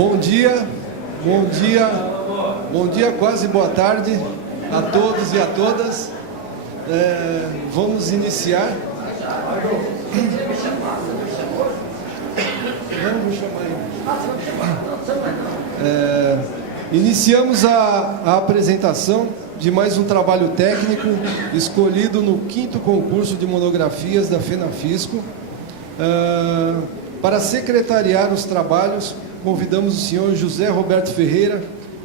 Bom dia, quase boa tarde a todos e a todas. Vamos iniciar. Iniciamos a apresentação de mais um trabalho técnico escolhido no 5º concurso de monografias da FENAFISCO. Para secretariar os trabalhos, convidamos o senhor José Roberto Ferreira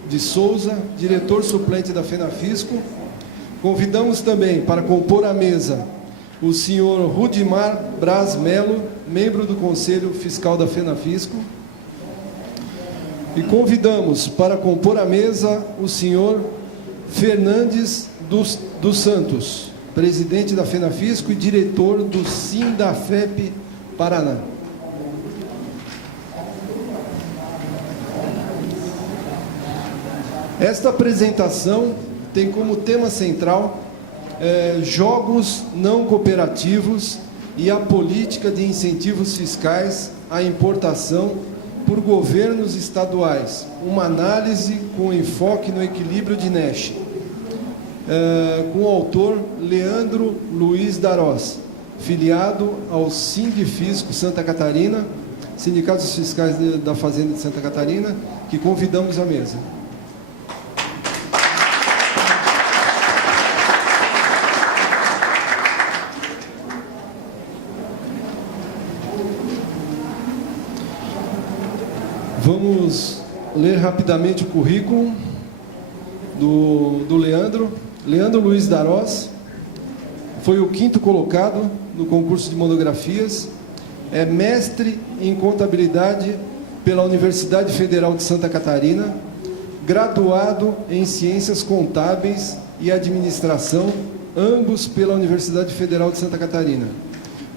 de Souza, diretor suplente da FENAFISCO. Convidamos também para compor a mesa o senhor Rudimar Braz Melo, membro do Conselho Fiscal da FENAFISCO. E convidamos para compor a mesa o senhor Fernandes dos Santos, presidente da FENAFISCO e diretor do Sindafep Paraná. Esta apresentação tem como tema central jogos não cooperativos e a política de incentivos fiscais à importação por governos estaduais, uma análise com enfoque no equilíbrio de Nash, com o autor Leandro Luiz Darós, filiado ao Sindifisco Santa Catarina, Sindicatos Fiscais da Fazenda de Santa Catarina, que convidamos à mesa. Vamos ler rapidamente o currículo do Leandro. Leandro Luiz Darós foi o 5º colocado no concurso de monografias. É mestre em contabilidade pela Universidade Federal de Santa Catarina, graduado em ciências contábeis e administração, ambos pela Universidade Federal de Santa Catarina.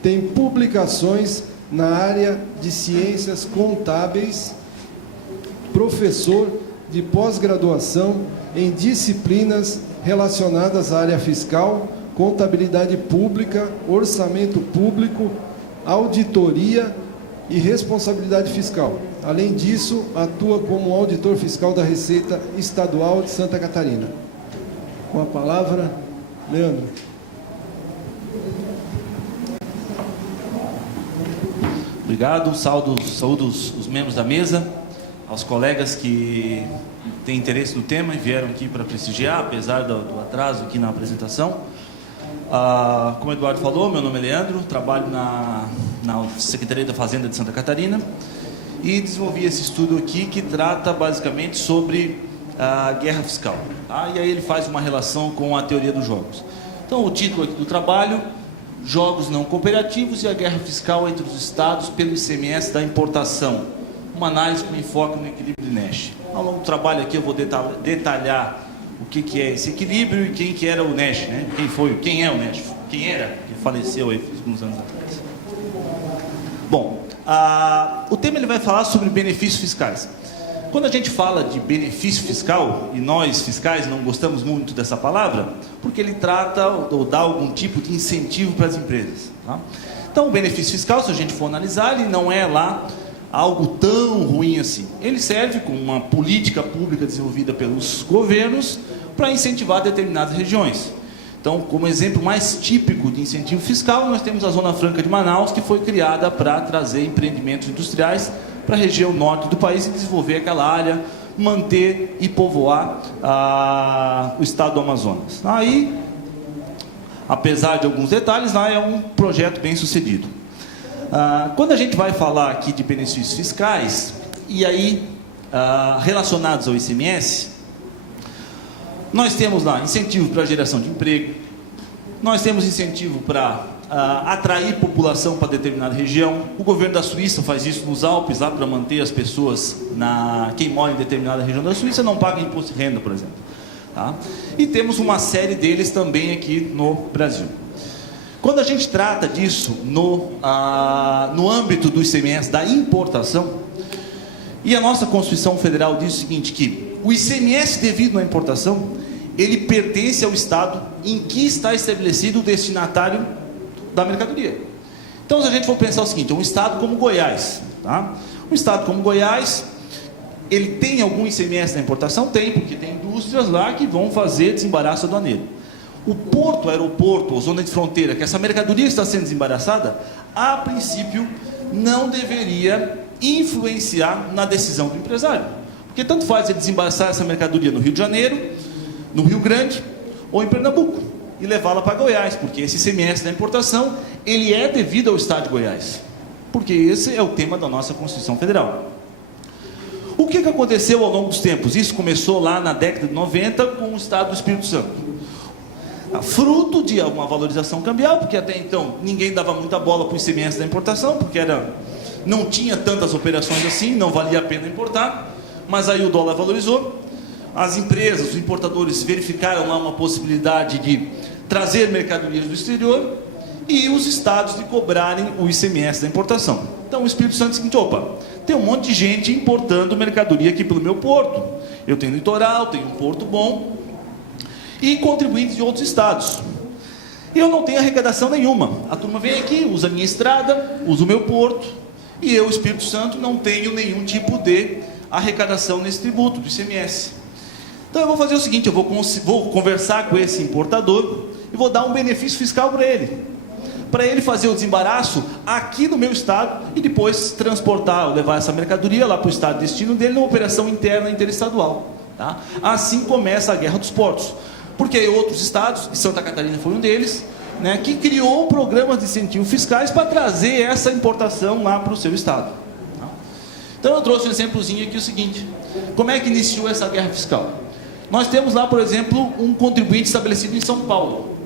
Tem publicações na área de ciências contábeis, professor de pós-graduação em disciplinas relacionadas à área fiscal, contabilidade pública, orçamento público, auditoria e responsabilidade fiscal. Além disso, atua como auditor fiscal da Receita Estadual de Santa Catarina. Com a palavra, Leandro. Obrigado, saúdo os membros da mesa, aos colegas que têm interesse no tema e vieram aqui para prestigiar, apesar do atraso aqui na apresentação. Como o Eduardo falou, meu nome é Leandro, trabalho na Secretaria da Fazenda de Santa Catarina e desenvolvi esse estudo aqui que trata basicamente sobre a guerra fiscal. E aí ele faz uma relação com a teoria dos jogos. Então o título aqui do trabalho: Jogos não cooperativos e a guerra fiscal entre os estados pelo ICMS da importação. Uma análise com enfoque no equilíbrio de Nash. Ao longo do trabalho aqui eu vou detalhar o que é esse equilíbrio e quem que era o Nash, né? Quem é o Nash? Quem era, que faleceu aí alguns anos atrás. Bom, o tema ele vai falar sobre benefícios fiscais. Quando a gente fala de benefício fiscal, e nós fiscais não gostamos muito dessa palavra, porque ele trata ou dá algum tipo de incentivo para as empresas. Tá? Então, o benefício fiscal, se a gente for analisar, ele não é lá algo tão ruim assim. Ele serve como uma política pública desenvolvida pelos governos para incentivar determinadas regiões. Então, como exemplo mais típico de incentivo fiscal, nós temos a Zona Franca de Manaus, que foi criada para trazer empreendimentos industriais para a região norte do país e desenvolver aquela área, manter e povoar o estado do Amazonas. Aí, apesar de alguns detalhes, é um projeto bem sucedido. Quando a gente vai falar aqui de benefícios fiscais, e aí relacionados ao ICMS, nós temos lá incentivo para geração de emprego, nós temos incentivo para atrair população para determinada região. O governo da Suíça faz isso nos Alpes, lá para manter as pessoas, quem mora em determinada região da Suíça não paga imposto de renda, por exemplo. Tá? E temos uma série deles também aqui no Brasil. Quando a gente trata disso no âmbito do ICMS da importação, e a nossa Constituição Federal diz o seguinte, que o ICMS devido à importação, ele pertence ao estado em que está estabelecido o destinatário da mercadoria. Então, se a gente for pensar o seguinte, um estado como Goiás, tá? Um estado como Goiás, ele tem algum ICMS na importação? Tem, porque tem indústrias lá que vão fazer desembaraço aduaneiro. O porto, aeroporto, ou zona de fronteira, que essa mercadoria está sendo desembaraçada, a princípio não deveria influenciar na decisão do empresário. Porque tanto faz ele desembaraçar essa mercadoria no Rio de Janeiro, no Rio Grande ou em Pernambuco e levá-la para Goiás, porque esse ICMS da importação, ele é devido ao Estado de Goiás, porque esse é o tema da nossa Constituição Federal. O que aconteceu ao longo dos tempos? Isso começou lá na década de 90 com o Estado do Espírito Santo. Fruto de uma valorização cambial, porque até então ninguém dava muita bola para o ICMS da importação, porque não tinha tantas operações assim, não valia a pena importar, mas aí o dólar valorizou, as empresas, os importadores verificaram lá uma possibilidade de trazer mercadorias do exterior e os estados de cobrarem o ICMS da importação. Então o Espírito Santo disse o seguinte: opa, tem um monte de gente importando mercadoria aqui pelo meu porto, eu tenho litoral, tenho um porto bom, e contribuintes de outros estados. E eu não tenho arrecadação nenhuma. A turma vem aqui, usa a minha estrada, usa o meu porto, e eu, Espírito Santo, não tenho nenhum tipo de arrecadação nesse tributo, do ICMS. Então eu vou fazer o seguinte, eu vou conversar com esse importador e vou dar um benefício fiscal para ele fazer o desembaraço aqui no meu estado e depois transportar, levar essa mercadoria lá para o estado de destino dele numa operação interna interestadual. Tá? Assim começa a guerra dos portos. Porque outros estados, e Santa Catarina foi um deles, né, que criou programas de incentivo fiscais para trazer essa importação lá para o seu estado. Tá? Então eu trouxe um exemplozinho aqui, o seguinte: como é que iniciou essa guerra fiscal? Nós temos lá, por exemplo, um contribuinte estabelecido em São Paulo,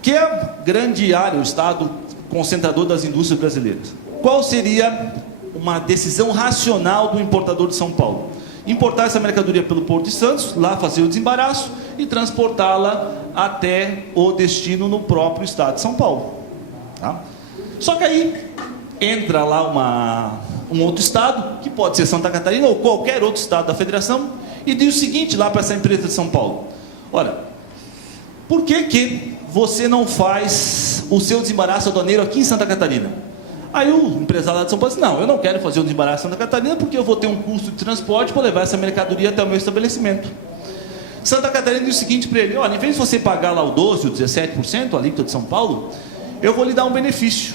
que é a grande área, o estado concentrador das indústrias brasileiras. Qual seria uma decisão racional do importador de São Paulo? Importar essa mercadoria pelo Porto de Santos, lá fazer o desembaraço e transportá-la até o destino no próprio estado de São Paulo. Tá? Só que aí entra lá um outro estado, que pode ser Santa Catarina ou qualquer outro estado da federação, e diz o seguinte lá para essa empresa de São Paulo: olha, por que você não faz o seu desembaraço aduaneiro aqui em Santa Catarina? Aí o empresário lá de São Paulo disse: não, eu não quero fazer o desembaraço em Santa Catarina porque eu vou ter um custo de transporte para levar essa mercadoria até o meu estabelecimento. Santa Catarina diz o seguinte para ele: olha, em vez de você pagar lá o 12%, o 17%, a alíquota de São Paulo, eu vou lhe dar um benefício.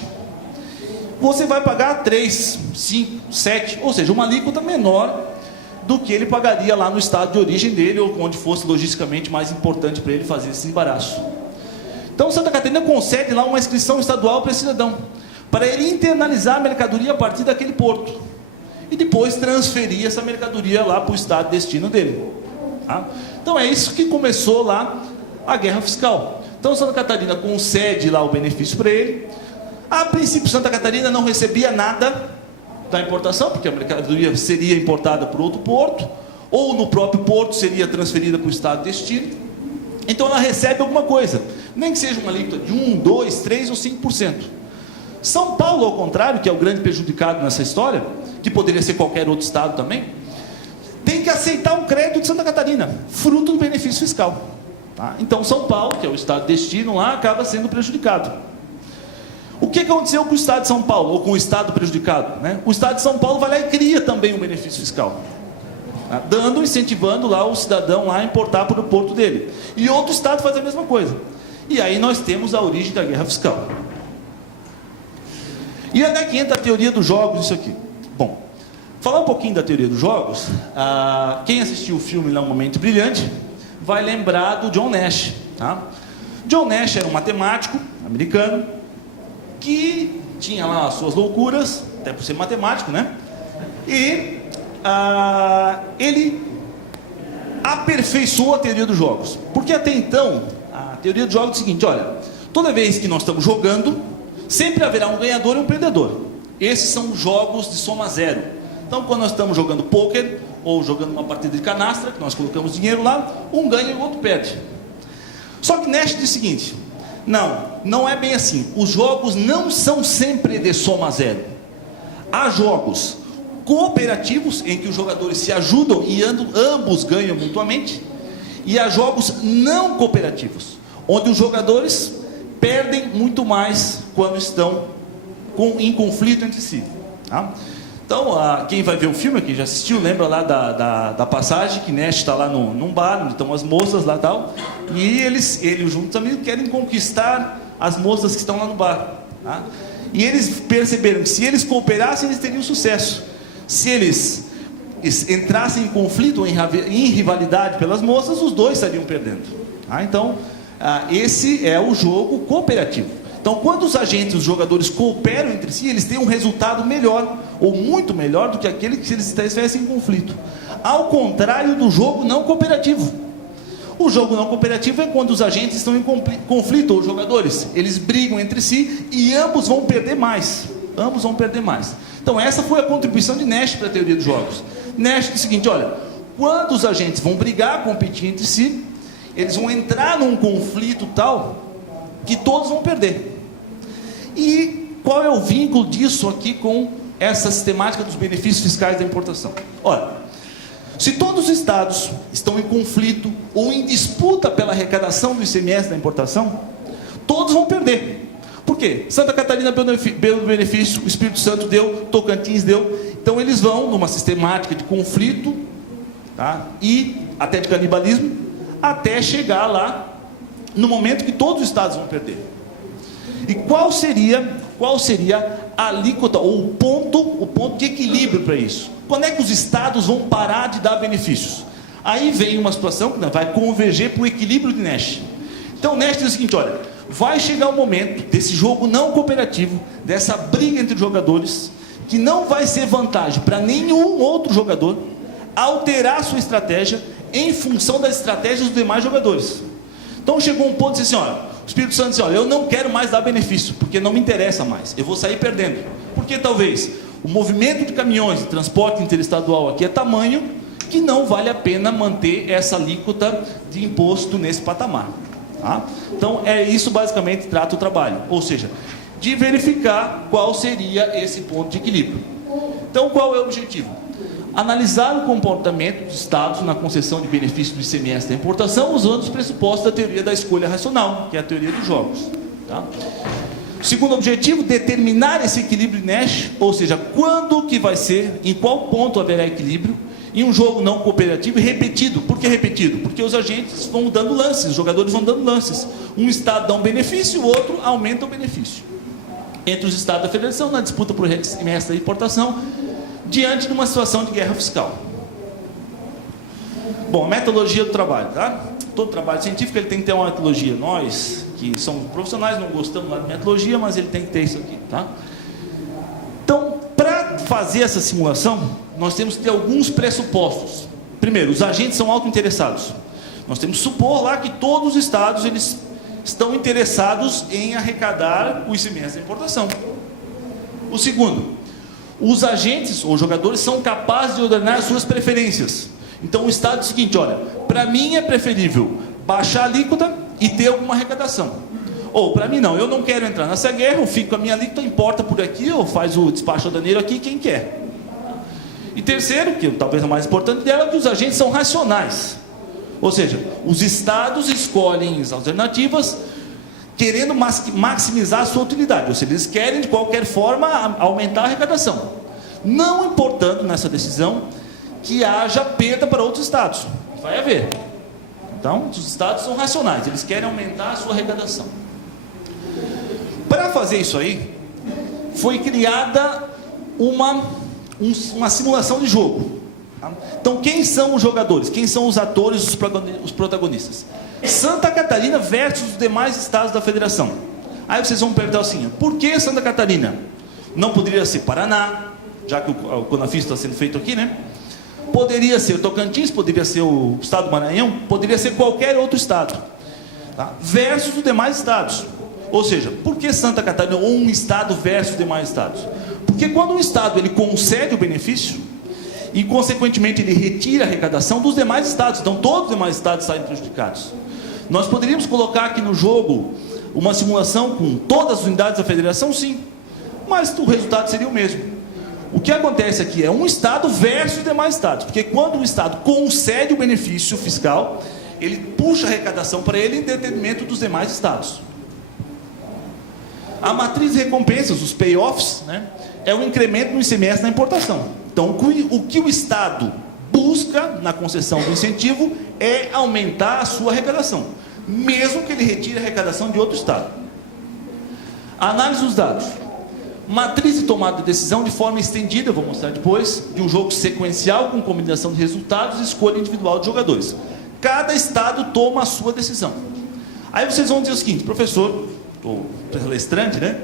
Você vai pagar 3, 5, 7, ou seja, uma alíquota menor do que ele pagaria lá no estado de origem dele, ou onde fosse logisticamente mais importante para ele fazer esse embaraço. Então Santa Catarina concede lá uma inscrição estadual para esse cidadão, para ele internalizar a mercadoria a partir daquele porto, e depois transferir essa mercadoria lá para o estado de destino dele. Tá? Então é isso que começou lá a guerra fiscal. Então Santa Catarina concede lá o benefício para ele. A princípio Santa Catarina não recebia nada da importação, porque a mercadoria seria importada por outro porto, ou no próprio porto seria transferida para o estado de destino. Então ela recebe alguma coisa, nem que seja uma alíquota de 1, 2, 3 ou 5%. São Paulo, ao contrário, que é o grande prejudicado nessa história, que poderia ser qualquer outro estado também, tem que aceitar um crédito de Santa Catarina, fruto do benefício fiscal. Tá? Então São Paulo, que é o estado de destino lá, acaba sendo prejudicado. O que aconteceu com o estado de São Paulo, ou com o estado prejudicado? Né? O estado de São Paulo vai lá e cria também um benefício fiscal, tá? Incentivando lá o cidadão lá a importar para o porto dele. E outro estado faz a mesma coisa. E aí nós temos a origem da guerra fiscal. E onde é que entra a teoria dos jogos, isso aqui? Bom, falar um pouquinho da teoria dos jogos, quem assistiu o filme lá, Um Momento Brilhante, vai lembrar do John Nash. Tá? John Nash era um matemático americano, que tinha lá as suas loucuras, até por ser matemático, né? E ele aperfeiçoou a teoria dos jogos. Porque até então, a teoria dos jogos é o seguinte: olha, toda vez que nós estamos jogando, sempre haverá um ganhador e um perdedor. Esses são os jogos de soma zero. Então, quando nós estamos jogando pôquer, ou jogando uma partida de canastra, que nós colocamos dinheiro lá, um ganha e o outro perde. Só que Nash diz o seguinte: não é bem assim. Os jogos não são sempre de soma zero. Há jogos cooperativos, em que os jogadores se ajudam e ambos ganham mutuamente, e há jogos não cooperativos, onde os jogadores perdem muito mais quando estão em conflito entre si. Tá? Então, quem vai ver o filme, quem já assistiu, lembra lá da passagem que Nash está lá num bar, onde estão as moças lá e tal, e ele e os juntos amigos querem conquistar as moças que estão lá no bar. Tá? E eles perceberam que se eles cooperassem, eles teriam sucesso. Se eles entrassem em conflito ou em rivalidade pelas moças, os dois estariam perdendo. Tá? Então, esse é o jogo cooperativo. Então, quando os agentes, os jogadores cooperam entre si, eles têm um resultado melhor, ou muito melhor do que aquele que se eles estivessem em conflito. Ao contrário do jogo não cooperativo. O jogo não cooperativo é quando os agentes estão em conflito, ou os jogadores, eles brigam entre si e ambos vão perder mais. Ambos vão perder mais. Então, essa foi a contribuição de Nash para a teoria dos jogos. Nash diz o seguinte, olha, quando os agentes vão brigar, competir entre si, eles vão entrar num conflito tal que todos vão perder. E qual é o vínculo disso aqui com essa sistemática dos benefícios fiscais da importação? Olha, se todos os estados estão em conflito ou em disputa pela arrecadação do ICMS da importação, todos vão perder. Por quê? Santa Catarina deu benefício, o Espírito Santo deu, Tocantins deu. Então eles vão numa sistemática de conflito, tá? E até de canibalismo, até chegar lá no momento que todos os estados vão perder. E qual seria a alíquota ou o ponto de equilíbrio para isso? Quando é que os estados vão parar de dar benefícios? Aí vem uma situação que vai converger para o equilíbrio de Nash. Então Nash diz o seguinte, olha, vai chegar o momento desse jogo não cooperativo, dessa briga entre jogadores, que não vai ser vantagem para nenhum outro jogador alterar sua estratégia em função das estratégias dos demais jogadores. Então chegou um ponto de dizer assim, olha, o Espírito Santo disse, olha, eu não quero mais dar benefício, porque não me interessa mais, eu vou sair perdendo. Porque talvez o movimento de caminhões de transporte interestadual aqui é tamanho que não vale a pena manter essa alíquota de imposto nesse patamar. Tá? Então é isso basicamente trata o trabalho, ou seja, de verificar qual seria esse ponto de equilíbrio. Então qual é o objetivo? Analisar o comportamento dos estados na concessão de benefícios do ICMS da importação, usando os pressupostos da teoria da escolha racional, que é a teoria dos jogos. Tá? Segundo objetivo, determinar esse equilíbrio de Nash, ou seja, quando que vai ser, em qual ponto haverá equilíbrio, em um jogo não cooperativo e repetido. Por que repetido? Porque os agentes vão dando lances, os jogadores vão dando lances. Um estado dá um benefício, o outro aumenta o benefício. Entre os estados da federação, na disputa por ICMS da importação, diante de uma situação de guerra fiscal. Bom, metodologia do trabalho, tá? Todo trabalho científico ele tem que ter uma metodologia. Nós, que somos profissionais, não gostamos da metodologia, mas ele tem que ter isso aqui, tá? Então, para fazer essa simulação, nós temos que ter alguns pressupostos. Primeiro, os agentes são autointeressados. Nós temos que supor lá que todos os estados eles estão interessados em arrecadar o ICMS da importação. O segundo, os agentes ou jogadores são capazes de ordenar suas preferências. Então o estado diz o seguinte, olha, para mim é preferível baixar a alíquota e ter alguma arrecadação. Ou para mim não, eu não quero entrar nessa guerra, eu fico com a minha alíquota, importa por aqui, ou faz o despacho aduaneiro aqui, quem quer. E terceiro, que talvez o mais importante dela, é que os agentes são racionais. Ou seja, os estados escolhem as alternativas querendo maximizar a sua utilidade, ou seja, eles querem de qualquer forma aumentar a arrecadação, não importando nessa decisão que haja perda para outros estados, vai haver. Então, os estados são racionais, eles querem aumentar a sua arrecadação. Para fazer isso aí, foi criada uma simulação de jogo. Então, quem são os jogadores? Quem são os atores, os protagonistas? Santa Catarina versus os demais estados da federação. Aí vocês vão perguntar assim, por que Santa Catarina? Não poderia ser Paraná, já que o CONAFIS está sendo feito aqui, né? Poderia ser o Tocantins, poderia ser o estado do Maranhão, poderia ser qualquer outro estado, tá? Versus os demais estados. Ou seja, por que Santa Catarina ou um estado versus os demais estados? Porque quando um estado ele concede o benefício e consequentemente ele retira a arrecadação dos demais estados, então todos os demais estados saem prejudicados. Nós poderíamos colocar aqui no jogo uma simulação com todas as unidades da federação, sim, mas o resultado seria o mesmo. O que acontece aqui é um estado versus os demais estados, porque quando o estado concede o benefício fiscal, ele puxa a arrecadação para ele em detrimento dos demais estados. A matriz de recompensas, os payoffs, né, é o incremento no ICMS na importação. Então, o que o Estado busca na concessão do incentivo é aumentar a sua arrecadação, mesmo que ele retire a arrecadação de outro Estado. A análise dos dados. Matriz de tomada de decisão de forma estendida, eu vou mostrar depois, de um jogo sequencial com combinação de resultados e escolha individual de jogadores. Cada Estado toma a sua decisão. Aí vocês vão dizer o seguinte: professor, ou palestrante, né?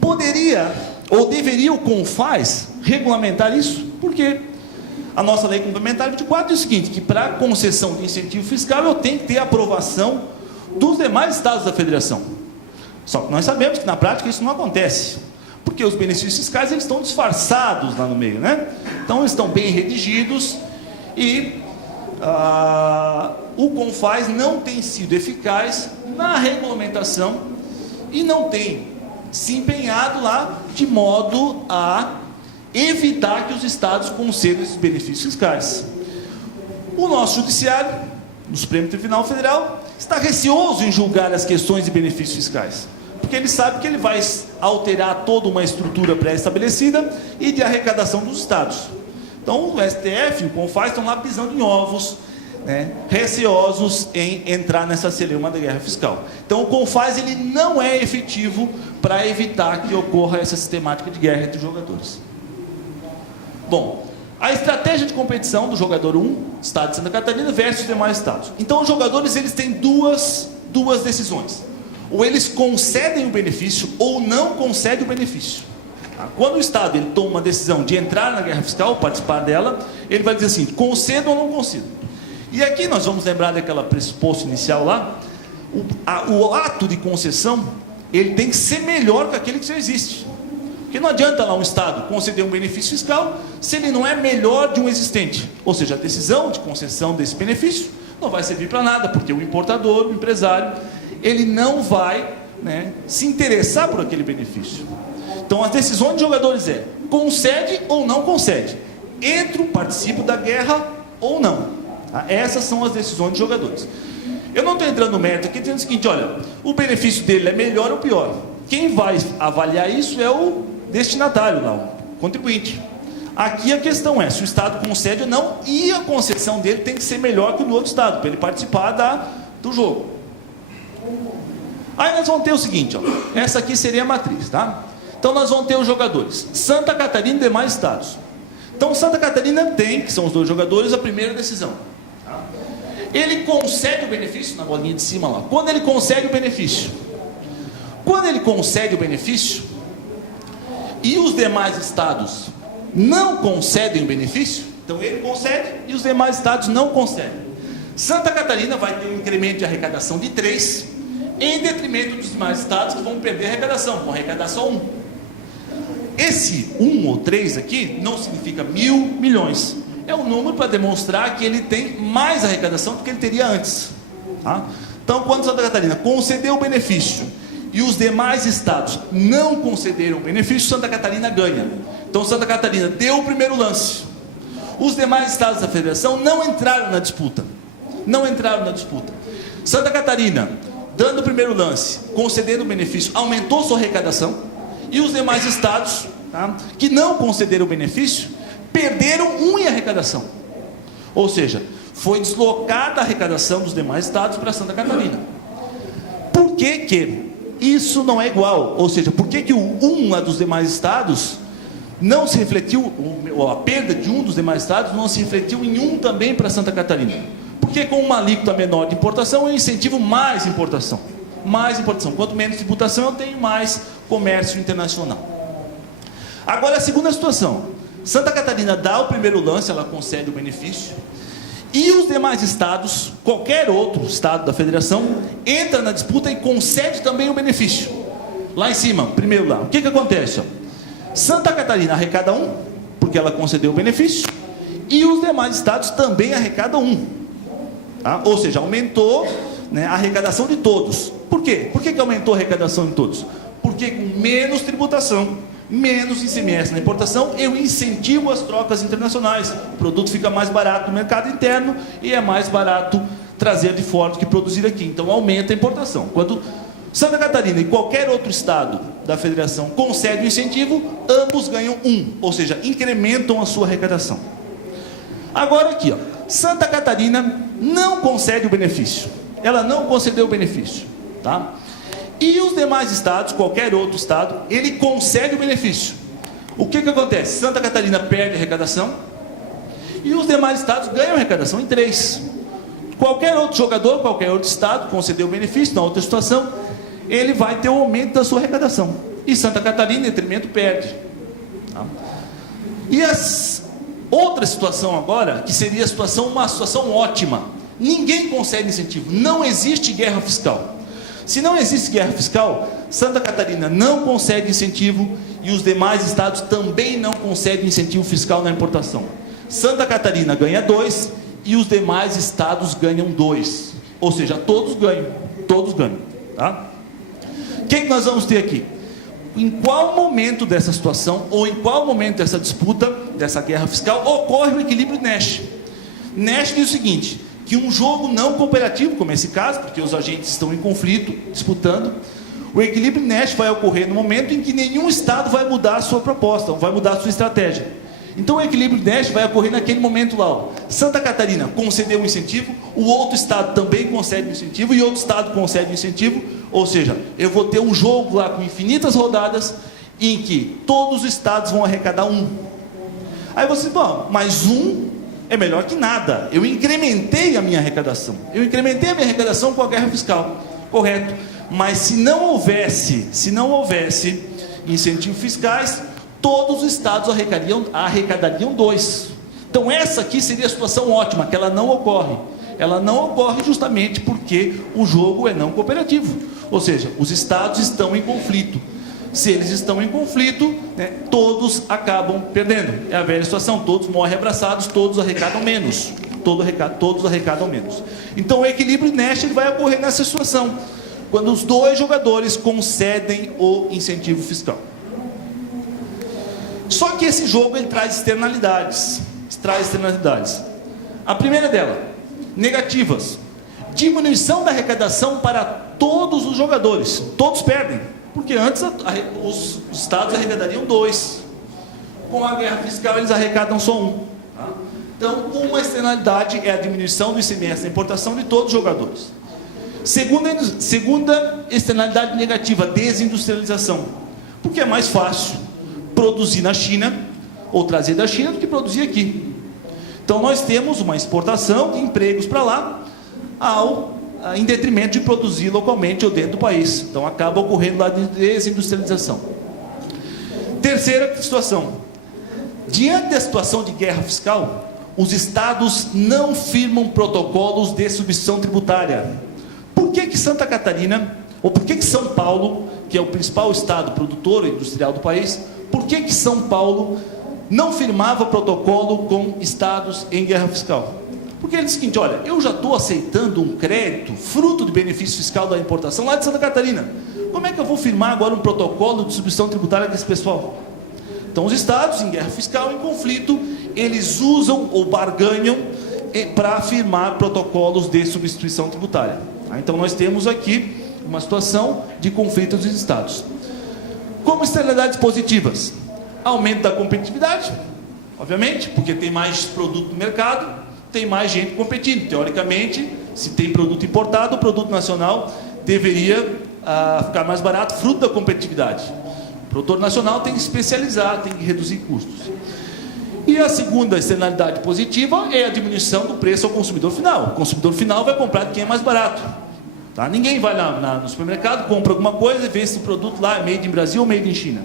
Poderia ou deveria o CONFAS regulamentar isso? Porque a nossa lei complementar 24 diz o seguinte, que para concessão de incentivo fiscal eu tenho que ter a aprovação dos demais estados da federação. Só que nós sabemos que na prática isso não acontece, porque os benefícios fiscais eles estão disfarçados lá no meio, né? Então eles estão bem redigidos e o CONFAS não tem sido eficaz na regulamentação e não tem se empenhado lá de modo a evitar que os estados concedam esses benefícios fiscais. O nosso judiciário, no Supremo Tribunal Federal, está receoso em julgar as questões de benefícios fiscais, porque ele sabe que ele vai alterar toda uma estrutura pré-estabelecida e de arrecadação dos estados. Então o STF e o CONFAS estão lá pisando em ovos, né, receosos em entrar nessa celeuma da guerra fiscal. Então o CONFAS ele não é efetivo para evitar que ocorra essa sistemática de guerra entre os jogadores. Bom, a estratégia de competição do jogador 1, Estado de Santa Catarina, versus os demais estados. Então os jogadores eles têm duas decisões. Ou eles concedem o benefício ou não concedem o benefício. Quando o Estado ele toma uma decisão de entrar na guerra fiscal, participar dela, ele vai dizer assim, concedo ou não concedo. E aqui nós vamos lembrar daquela pressuposto inicial lá, o ato de concessão, ele tem que ser melhor que aquele que já existe. Porque não adianta lá um Estado conceder um benefício fiscal, se ele não é melhor de um existente. Ou seja, a decisão de concessão desse benefício não vai servir para nada, porque o importador, o empresário, ele não vai, né, se interessar por aquele benefício. Então as decisões de jogadores é, concede ou não concede. Entro, participo da guerra ou não. Tá? Essas são as decisões de jogadores. Eu não estou entrando no mérito aqui dizendo o seguinte, olha, o benefício dele é melhor ou pior. Quem vai avaliar isso é o destinatário lá, o contribuinte. Aqui a questão é, se o Estado concede ou não, e a concessão dele tem que ser melhor que o do outro Estado, para ele participar do jogo. Aí nós vamos ter o seguinte, ó, essa aqui seria a matriz, tá? Então nós vamos ter os jogadores, Santa Catarina e demais estados. Então Santa Catarina tem, que são os dois jogadores, a primeira decisão. Tá? Ele concede o benefício, na bolinha de cima lá, quando ele concede o benefício. Quando ele concede o benefício, e os demais estados não concedem o benefício, então ele concede e os demais estados não concedem. Santa Catarina vai ter um incremento de arrecadação de 3, em detrimento dos demais estados que vão perder arrecadação, vão arrecadar só 1. Esse 1 ou 3 aqui não significa 1.000 milhões. É um número para demonstrar que ele tem mais arrecadação do que ele teria antes. Tá? Então, quando Santa Catarina concedeu o benefício e os demais estados não concederam o benefício, Santa Catarina ganha. Então, Santa Catarina deu o primeiro lance. Os demais estados da federação não entraram na disputa. Não entraram na disputa. Santa Catarina, dando o primeiro lance, concedendo o benefício, aumentou sua arrecadação. E os demais estados, tá, que não concederam o benefício, perderam 1 em arrecadação. Ou seja, foi deslocada a arrecadação dos demais estados para Santa Catarina. Por que que isso não é igual? Ou seja, por que que o 1 lá dos demais estados não se refletiu, ou a perda de 1 dos demais estados não se refletiu em 1 também para Santa Catarina? Porque com uma alíquota menor de importação, eu incentivo mais importação. Mais importação. Quanto menos tributação, eu tenho mais comércio internacional. Agora, a segunda situação. Santa Catarina dá o primeiro lance, ela concede o benefício, e os demais estados, qualquer outro estado da federação, entra na disputa e concede também o benefício. Lá em cima, primeiro lá. O que acontece? Santa Catarina arrecada 1, porque ela concedeu o benefício, e os demais estados também arrecadam 1. Tá? Ou seja, aumentou, né, a arrecadação de todos. Por quê? Por que aumentou a arrecadação de todos? Porque com menos tributação, menos ICMS na importação, eu incentivo as trocas internacionais. O produto fica mais barato no mercado interno e é mais barato trazer de fora do que produzir aqui. Então aumenta a importação. Quando Santa Catarina e qualquer outro estado da federação concede um incentivo, ambos ganham 1, ou seja, incrementam a sua arrecadação. Agora aqui, ó, Santa Catarina não concede o benefício. Ela não concedeu o benefício, tá? E os demais estados, qualquer outro estado, ele concede o benefício. O que acontece? Santa Catarina perde arrecadação e os demais estados ganham arrecadação em 3. Qualquer outro jogador, qualquer outro estado concedeu o benefício, na outra situação, ele vai ter um aumento da sua arrecadação. E Santa Catarina, em detrimento, perde. Tá? E a outra situação agora, que seria uma situação ótima. Ninguém concede incentivo, não existe guerra fiscal. Se não existe guerra fiscal, Santa Catarina não concede incentivo e os demais estados também não concedem incentivo fiscal na importação. Santa Catarina ganha 2 e os demais estados ganham 2. Ou seja, todos ganham. Tá? O que nós vamos ter aqui? Em qual momento dessa situação, ou em qual momento dessa disputa, dessa guerra fiscal, ocorre o equilíbrio Nash? Nash diz o seguinte, que um jogo não cooperativo, como esse caso, porque os agentes estão em conflito, disputando, o equilíbrio Nash vai ocorrer no momento em que nenhum estado vai mudar a sua proposta, vai mudar a sua estratégia. Então o equilíbrio Nash vai ocorrer naquele momento lá. Ó. Santa Catarina concedeu um incentivo, o outro estado também concede um incentivo, e outro estado concede um incentivo, ou seja, eu vou ter um jogo lá com infinitas rodadas, em que todos os estados vão arrecadar 1. Aí você, bom, mas 1 é melhor que nada. Eu incrementei a minha arrecadação. Com a guerra fiscal. Correto. Mas se não houvesse incentivos fiscais, todos os estados arrecadariam 2. Então essa aqui seria a situação ótima, que ela não ocorre. Ela não ocorre justamente porque o jogo é não cooperativo. Ou seja, os estados estão em conflito. Se eles estão em conflito, né, todos acabam perdendo. É a velha situação, todos morrem abraçados, todos arrecadam menos. Todos arrecadam menos. Então o equilíbrio Nash vai ocorrer nessa situação, quando os 2 jogadores concedem o incentivo fiscal. Só que esse jogo ele traz externalidades. A primeira dela, negativas. Diminuição da arrecadação para todos os jogadores. Todos perdem. Porque antes os estados arrecadariam 2. Com a guerra fiscal eles arrecadam só 1. Tá? Então, uma externalidade é a diminuição do ICMS da importação de todos os jogadores. Segunda externalidade negativa, desindustrialização. Porque é mais fácil produzir na China, ou trazer da China, do que produzir aqui. Então nós temos uma exportação de empregos para lá, em detrimento de produzir localmente ou dentro do país. Então acaba ocorrendo lá de desindustrialização. Terceira situação. Diante da situação de guerra fiscal, os estados não firmam protocolos de substituição tributária. Por que Santa Catarina, ou por que São Paulo, que é o principal estado produtor e industrial do país, por que São Paulo não firmava protocolo com estados em guerra fiscal? Porque ele diz o seguinte, olha, eu já estou aceitando um crédito, fruto de benefício fiscal da importação lá de Santa Catarina. Como é que eu vou firmar agora um protocolo de substituição tributária com esse pessoal? Então os estados em guerra fiscal, em conflito, eles usam ou barganham para firmar protocolos de substituição tributária. Então nós temos aqui uma situação de conflito dos estados. Como externalidades positivas? Aumento da competitividade, obviamente, porque tem mais produto no mercado, tem mais gente competindo. Teoricamente, se tem produto importado, o produto nacional deveria ficar mais barato, fruto da competitividade. O produtor nacional tem que especializar, tem que reduzir custos. E a segunda externalidade positiva é a diminuição do preço ao consumidor final. O consumidor final vai comprar de quem é mais barato. Tá? Ninguém vai lá no supermercado, compra alguma coisa e vê se o produto lá é made in Brasil ou made in China.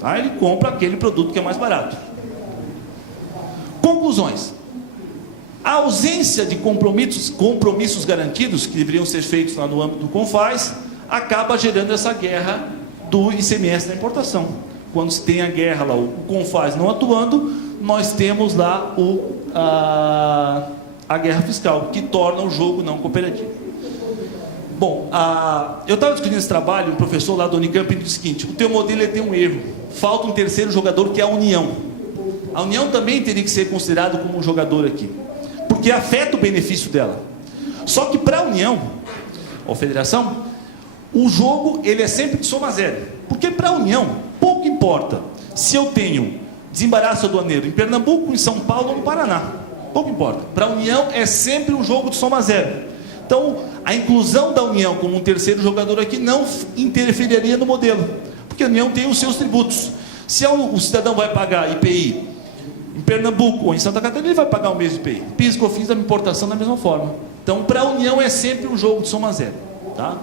Tá? Ele compra aquele produto que é mais barato. Conclusões. A ausência de compromissos garantidos, que deveriam ser feitos lá no âmbito do CONFAS, acaba gerando essa guerra do ICMS da importação. Quando se tem a guerra lá, o CONFAS não atuando, nós temos lá a guerra fiscal, que torna o jogo não cooperativo. Bom, eu estava discutindo esse trabalho, um professor lá do Unicamp disse o seguinte, o teu modelo tem um erro, falta um terceiro jogador que é a União. A União também teria que ser considerado como um jogador aqui, porque afeta o benefício dela. Só que para a União, ou Federação, o jogo ele é sempre de soma zero, porque para a União pouco importa se eu tenho desembaraço aduaneiro em Pernambuco, em São Paulo ou no Paraná, pouco importa. Para a União é sempre um jogo de soma zero. Então, a inclusão da União como um terceiro jogador aqui não interferiria no modelo, porque a União tem os seus tributos. Se o cidadão vai pagar IPI em Pernambuco ou em Santa Catarina, ele vai pagar o mesmo IPI. PIS e COFINS da importação da mesma forma. Então, para a União é sempre um jogo de soma zero. Tá?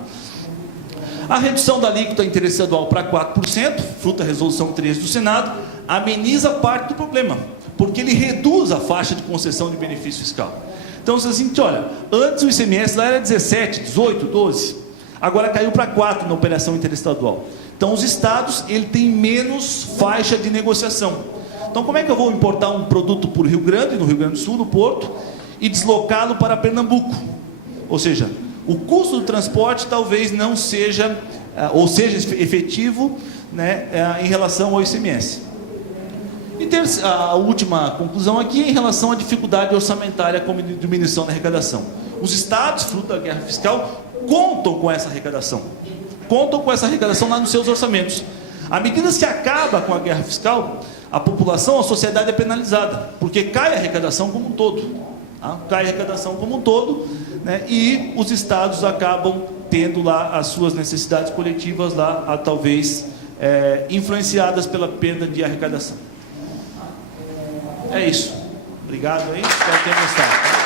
A redução da alíquota interesse estadual para 4%, fruto da resolução 13 do Senado, ameniza parte do problema, porque ele reduz a faixa de concessão de benefício fiscal. Então, se assim, olha, antes o ICMS lá era 17, 18, 12, agora caiu para 4 na operação interestadual. Então, os estados, ele tem menos faixa de negociação. Então, como é que eu vou importar um produto por Rio Grande, no Rio Grande do Sul, no Porto, e deslocá-lo para Pernambuco? Ou seja, o custo do transporte talvez não seja, ou seja efetivo, né, em relação ao ICMS. E a última conclusão aqui é em relação à dificuldade orçamentária como diminuição da arrecadação. Os estados, fruto da guerra fiscal, contam com essa arrecadação. Contam com essa arrecadação lá nos seus orçamentos. À medida que acaba com a guerra fiscal, a população, a sociedade é penalizada, porque cai a arrecadação como um todo. Tá? Cai a arrecadação como um todo, né? E os estados acabam tendo lá as suas necessidades coletivas lá, talvez influenciadas pela perda de arrecadação. É isso. Obrigado aí, espero ter gostado.